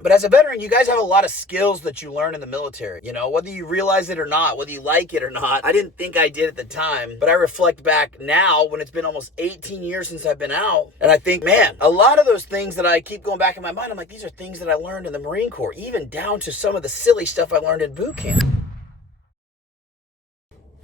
But as a veteran, you guys have a lot of skills that you learn in the military. You know, whether you realize it or not, whether you like it or not. I didn't think I did at the time, but I reflect back now when it's been almost 18 years since I've been out. And I think, man, a lot of those things that I keep going back in my mind, I'm like, these are things that I learned in the Marine Corps, even down to some of the silly stuff I learned in boot camp.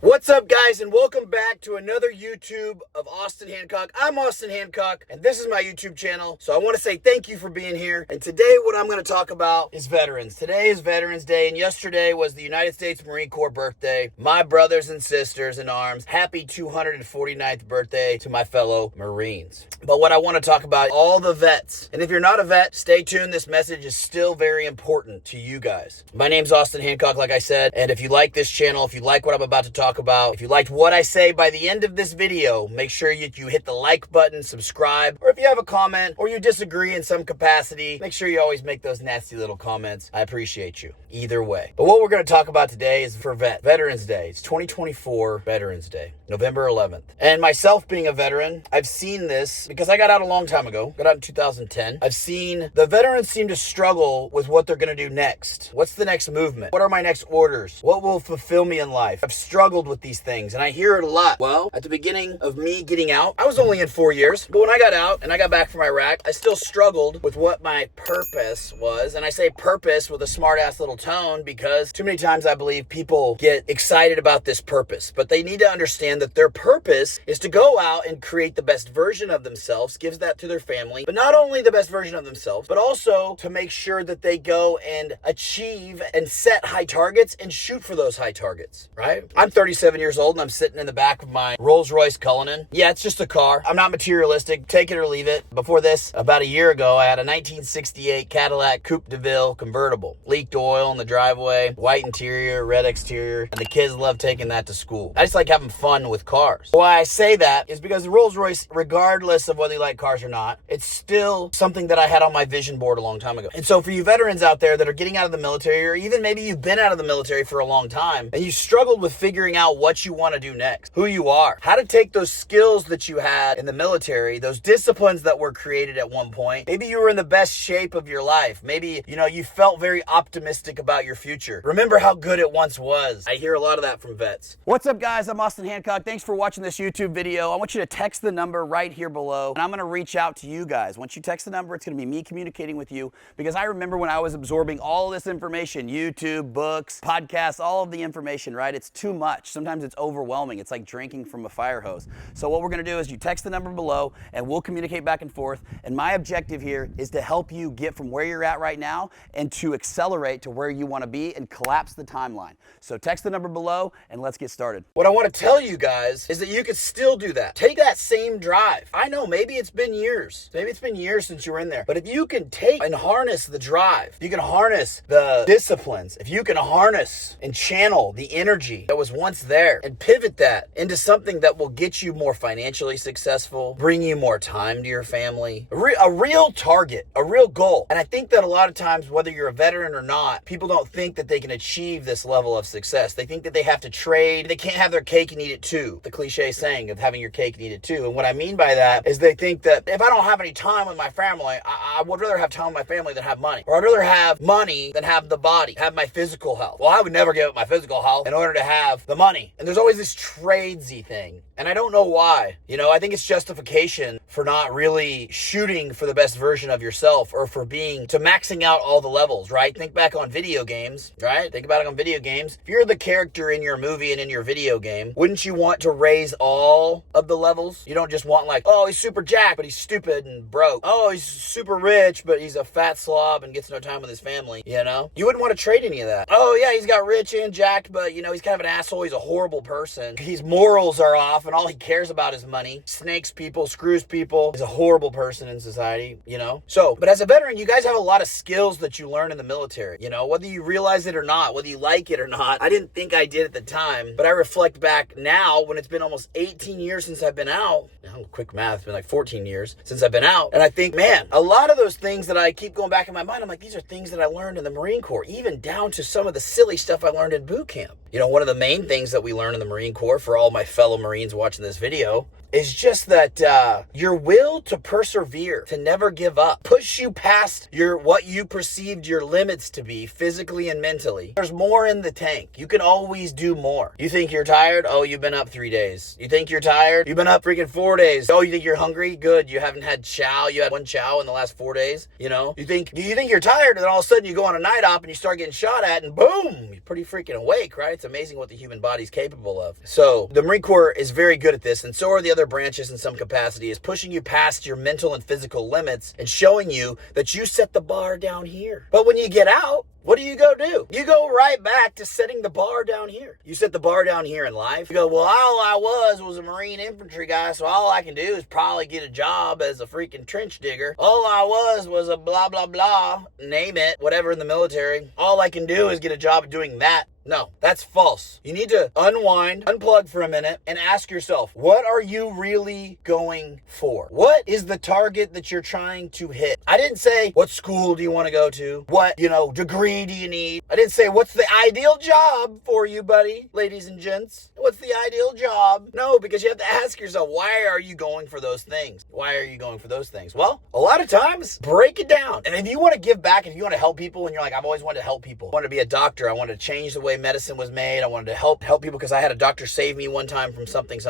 What's up, guys, and welcome back to another YouTube of Austin Hancock. I'm Austin Hancock, and this is my YouTube channel. So I want to say thank you for being here. And today what I'm going to talk about is veterans. Today is Veterans Day, and yesterday was the United States Marine Corps birthday. My brothers and sisters in arms, happy 249th birthday to my fellow Marines. But what I want to talk about, all the vets. And if you're not a vet, stay tuned. This message is still very important to you guys. My name's Austin Hancock, like I said, and if you like this channel, if you like what I'm about to talk about, if you liked what I say by the end of this video, make sure you hit the like button, subscribe, or if you have a comment or you disagree in some capacity, make sure you always make those nasty little comments. I appreciate you either way. But what we're going to talk about today is for Veterans Day. It's 2024 Veterans Day, November 11th. And myself being a veteran, I've seen this because I got out a long time ago, got out in 2010. I've seen the veterans seem to struggle with what they're going to do next. What's the next movement? What are my next orders? What will fulfill me in life? I've struggled with these things, and I hear it a lot. Well, at the beginning of me getting out, I was only in 4 years, but when I got out and I got back from Iraq, I still struggled with what my purpose was. And I say purpose with a smart-ass little tone because too many times I believe people get excited about this purpose, but they need to understand that their purpose is to go out and create the best version of themselves, gives that to their family, but not only the best version of themselves, but also to make sure that they go and achieve and set high targets and shoot for those high targets, right? I'm 37 years old and I'm sitting in the back of my Rolls-Royce Cullinan. Yeah, it's just a car. I'm not materialistic. Take it or leave it. Before this, about a year ago, I had a 1968 Cadillac Coupe de Ville convertible. Leaked oil in the driveway, white interior, red exterior, and the kids love taking that to school. I just like having fun with cars. Why I say that is because the Rolls-Royce, regardless of whether you like cars or not, it's still something that I had on my vision board a long time ago. And so for you veterans out there that are getting out of the military, or even maybe you've been out of the military for a long time, and you struggled with figuring out what you want to do next, who you are, how to take those skills that you had in the military, those disciplines that were created at one point. Maybe you were in the best shape of your life. Maybe, you felt very optimistic about your future. Remember how good it once was. I hear a lot of that from vets. What's up, guys? I'm Austin Hancock. Thanks for watching this YouTube video. I want you to text the number right here below, and I'm going to reach out to you guys. Once you text the number, it's going to be me communicating with you, because I remember when I was absorbing all this information, YouTube, books, podcasts, all of the information, right? It's too much. Sometimes it's overwhelming. It's like drinking from a fire hose. So what we're going to do is you text the number below and we'll communicate back and forth. And my objective here is to help you get from where you're at right now and to accelerate to where you want to be and collapse the timeline. So text the number below and let's get started. What I want to tell you guys is that you could still do that. Take that same drive. I know maybe it's been years. Maybe it's been years since you were in there. But if you can take and harness the drive, if you can harness the disciplines, if you can harness and channel the energy that was once there and pivot that into something that will get you more financially successful, bring you more time to your family, a real target, a real goal. And I think that a lot of times, whether you're a veteran or not, people don't think that they can achieve this level of success. They think that they have to trade. They can't have their cake and eat it too. The cliche saying of having your cake and eat it too. And what I mean by that is they think that if I don't have any time with my family, I would rather have time with my family than have money. Or I'd rather have money than have the body, have my physical health. Well, I would never give up my physical health in order to have the money. And there's always this tradesy thing. And I don't know why. I think it's justification for not really shooting for the best version of yourself, or for maxing out all the levels, right? Think back on video games, right? Think about it on video games. If you're the character in your movie and in your video game, wouldn't you want to raise all of the levels? You don't just want oh, he's super jacked, but he's stupid and broke. Oh, he's super rich, but he's a fat slob and gets no time with his family, You wouldn't want to trade any of that. Oh, yeah, he's got rich and jacked, but, he's kind of an asshole. He's a horrible person. His morals are off and all he cares about is money. Snakes people, screws people. He's a horrible person in society, So, but as a veteran, you guys have a lot of skills that you learn in the military, whether you realize it or not, whether you like it or not. I didn't think I did at the time, but I reflect back now when it's been almost 18 years since I've been out. Now, quick math, it's been 14 years since I've been out. And I think, man, a lot of those things that I keep going back in my mind, I'm like, these are things that I learned in the Marine Corps, even down to some of the silly stuff I learned in boot camp. One of the main things that we learn in the Marine Corps, for all my fellow Marines watching this video, is just that your will to persevere, to never give up, push you past what you perceived your limits to be physically and mentally. There's more in the tank. You can always do more. You think you're tired? Oh, you've been up 3 days. You think you're tired? You've been up freaking 4 days. Oh, you think you're hungry? Good. You haven't had chow. You had one chow in the last 4 days. Do you think you're tired? And then all of a sudden you go on a night op and you start getting shot at and boom, you're pretty freaking awake, right? It's amazing what the human body's capable of. So the Marine Corps is very good at this, and so are the other branches in some capacity, is pushing you past your mental and physical limits and showing you that you set the bar down here. But when you get out, what do? You go right back to setting the bar down here. You set the bar down here in life. You go, well, all I was a Marine infantry guy, so all I can do is probably get a job as a freaking trench digger. All I was a blah, blah, blah, name it, whatever in the military. All I can do is get a job doing that. No, that's false. You need to unwind, unplug for a minute, and ask yourself, what are you really going for? What is the target that you're trying to hit? I didn't say, what school do you want to go to? What, degree do you need? I didn't say, what's the ideal job for you, buddy, ladies and gents? What's the ideal job? No, because you have to ask yourself, why are you going for those things? Why are you going for those things? Well, a lot of times, break it down. And if you want to give back, if you want to help people, and you're like, I've always wanted to help people. I wanted to be a doctor. I wanted to change the way medicine was made. I wanted to help people because I had a doctor save me one time from something.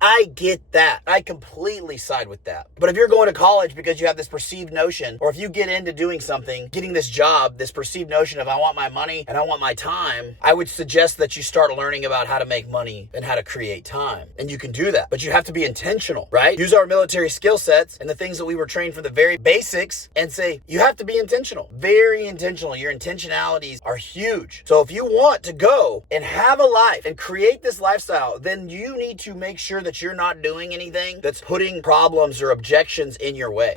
I get that. I completely side with that. But if you're going to college because you have this perceived notion, or if you get into doing something, getting this job, this perceived notion of I want my money and I want my time, I would suggest that you start learning about how to make money and how to create time. And you can do that, but you have to be intentional, right? Use our military skill sets and the things that we were trained from the very basics and say, you have to be intentional, very intentional. Your intentionalities are huge. So if you want to go and have a life and create this lifestyle, then you need to make sure that you're not doing anything that's putting problems or objections in your way.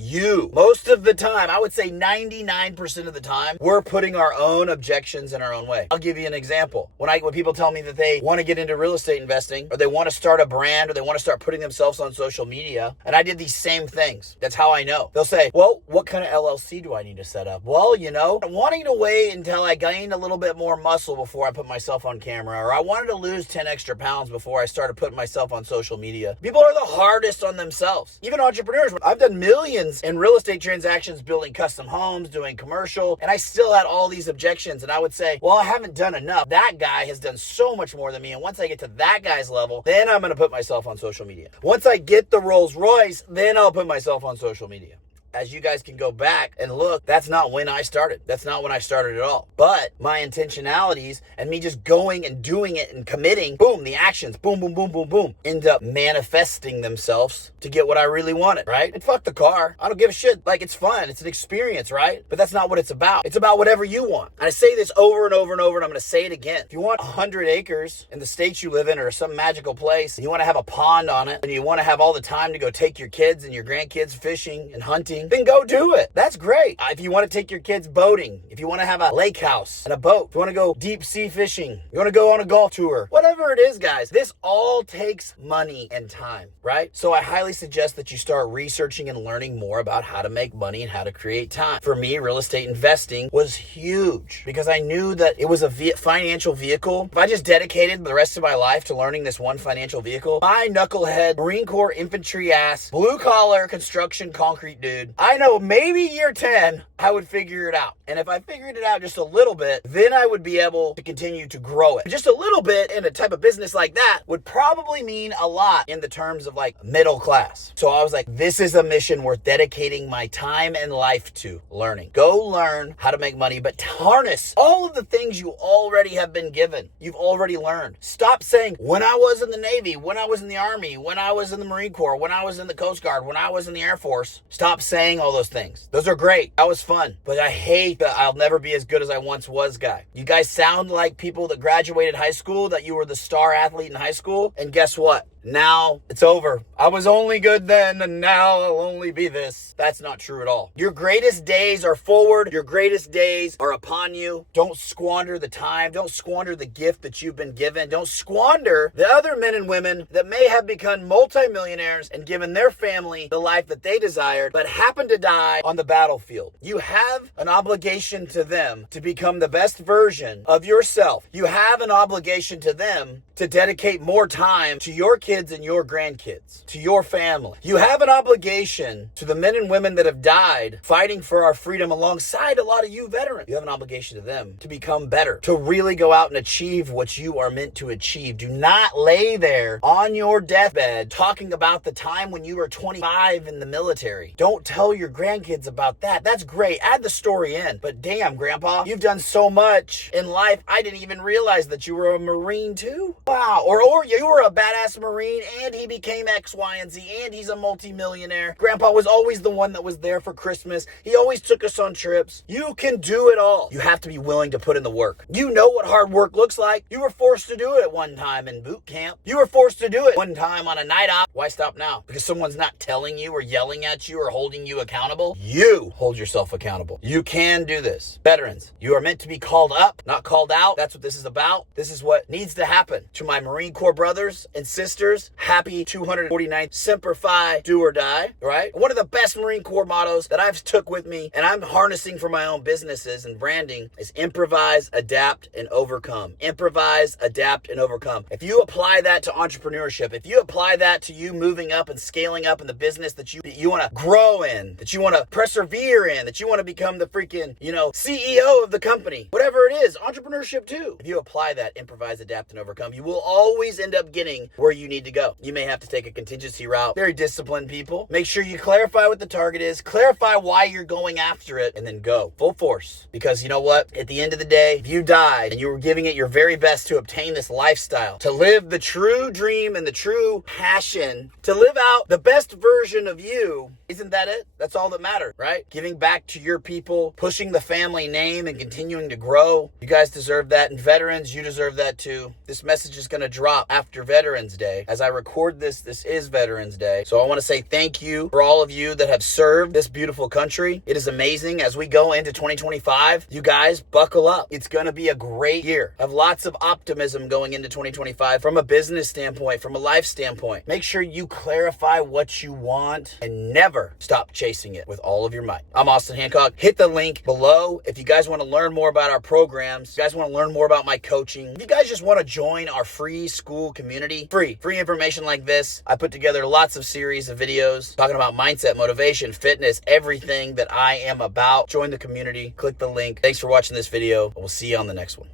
Most of the time, I would say 99% of the time, we're putting our own objections in our own way. I'll give you an example. When people tell me that they want to get into real estate investing, or they want to start a brand, or they want to start putting themselves on social media, and I did these same things. That's how I know. They'll say, well, what kind of LLC do I need to set up? Well, I'm wanting to wait until I gained a little bit more muscle before I put myself on camera, or I wanted to lose 10 extra pounds before I started putting myself on social media. People are the hardest on themselves. Even entrepreneurs. I've done millions in real estate transactions, building custom homes, doing commercial, and I still had all these objections. And I would say, well, I haven't done enough. That guy has done so much more than me. And once I get to that guy's level, then I'm going to put myself on social media. Once I get the Rolls Royce, then I'll put myself on social media. As you guys can go back and look, that's not when I started. That's not when I started at all. But my intentionalities and me just going and doing it and committing, boom, the actions, boom, boom, boom, boom, boom, end up manifesting themselves to get what I really wanted, right? And fuck the car. I don't give a shit. Like, it's fun. It's an experience, right? But that's not what it's about. It's about whatever you want. And I say this over and over and over, and I'm going to say it again. If you want 100 acres in the state you live in or some magical place, and you want to have a pond on it, and you want to have all the time to go take your kids and your grandkids fishing and hunting, then go do it. That's great. If you want to take your kids boating, if you want to have a lake house and a boat, if you want to go deep sea fishing, you want to go on a golf tour, whatever it is, guys, this all takes money and time, right? So I highly suggest that you start researching and learning more about how to make money and how to create time. For me, real estate investing was huge because I knew that it was a financial vehicle. If I just dedicated the rest of my life to learning this one financial vehicle, my knucklehead Marine Corps infantry ass, blue collar construction concrete dude, I know maybe year 10, I would figure it out. And if I figured it out just a little bit, then I would be able to continue to grow it. Just a little bit in a type of business like that would probably mean a lot in the terms of like middle class. So I was like, this is a mission worth dedicating my time and life to learning. Go learn how to make money, but harness all of the things you already have been given. You've already learned. Stop saying, when I was in the Navy, when I was in the Army, when I was in the Marine Corps, when I was in the Coast Guard, when I was in the Air Force. Stop saying all those things. Those are great. That was fun. But I hate that I'll never be as good as I once was guy. You guys sound like people that graduated high school, that you were the star athlete in high school. And guess what? Now it's over. I was only good then, and now I'll only be this. That's not true at all. Your greatest days are forward. Your greatest days are upon you. Don't squander the time. Don't squander the gift that you've been given. Don't squander the other men and women that may have become multimillionaires and given their family the life that they desired, but happened to die on the battlefield. You have an obligation to them to become the best version of yourself. You have an obligation to them to dedicate more time to your kids kids and your grandkids, to your family. You have an obligation to the men and women that have died fighting for our freedom alongside a lot of you veterans. You have an obligation to them to become better, to really go out and achieve what you are meant to achieve. Do not lay there on your deathbed talking about the time when you were 25 in the military. Don't tell your grandkids about that. That's great. Add the story in. But damn, Grandpa, you've done so much in life. I didn't even realize that you were a Marine too. Wow. Or you were a badass Marine and he became X, Y, and Z and he's a multimillionaire. Grandpa was always the one that was there for Christmas. He always took us on trips. You can do it all. You have to be willing to put in the work. You know what hard work looks like. You were forced to do it at one time in boot camp. You were forced to do it one time on a night op. Why stop now? Because someone's not telling you or yelling at you or holding you accountable. You hold yourself accountable. You can do this. Veterans, you are meant to be called up, not called out. That's what this is about. This is what needs to happen. To my Marine Corps brothers and sisters, happy 249th Semper Fi, do or die, right? One of the best Marine Corps mottos that I've took with me and I'm harnessing for my own businesses and branding is improvise, adapt, and overcome. Improvise, adapt, and overcome. If you apply that to entrepreneurship, if you apply that to you moving up and scaling up in the business that you want to grow in, that you want to persevere in, that you want to become the freaking, CEO of the company, whatever it is, entrepreneurship too. If you apply that, improvise, adapt, and overcome, you will always end up getting where you need to go. You may have to take a contingency route. Very disciplined people. Make sure you clarify what the target is, clarify why you're going after it, and then go full force. Because you know what? At the end of the day, if you died and you were giving it your very best to obtain this lifestyle, to live the true dream and the true passion, to live out the best version of you, isn't that it? That's all that matters, right? Giving back to your people, pushing the family name and continuing to grow. You guys deserve that. And veterans, you deserve that too. This message is going to drop after Veterans Day. As I record this is Veterans Day. So I want to say thank you for all of you that have served this beautiful country. It is amazing as we go into 2025. You guys buckle up. It's going to be a great year. I have lots of optimism going into 2025 from a business standpoint, from a life standpoint. Make sure you clarify what you want and never stop chasing it with all of your might. I'm Austin Hancock. Hit the link below if you guys want to learn more about our programs. If you guys want to learn more about my coaching. If you guys just want to join our free school community, free information like this. I put together lots of series of videos talking about mindset, motivation, fitness, everything that I am about. Join the community. Click the link. Thanks for watching this video. We'll see you on the next one.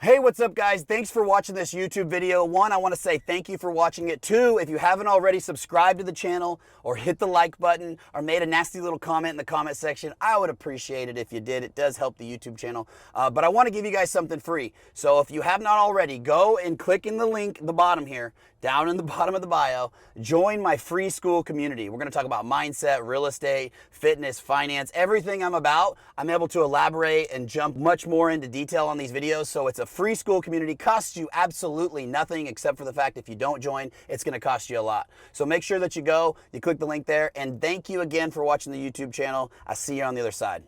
Hey, what's up guys? Thanks for watching this YouTube video. One, I want to say thank you for watching it. Two, if you haven't already subscribed to the channel or hit the like button or made a nasty little comment in the comment section, I would appreciate it if you did. It does help the YouTube channel. But I want to give you guys something free. So if you have not already, go and click in the link at the bottom here, down in the bottom of the bio, join my free school community. We're going to talk about mindset, real estate, fitness, finance, everything I'm about. I'm able to elaborate and jump much more into detail on these videos. So it's a free school community, costs you absolutely nothing except for the fact if you don't join, it's going to cost you a lot. So make sure that you go, you click the link there, and thank you again for watching the YouTube channel. I'll see you on the other side.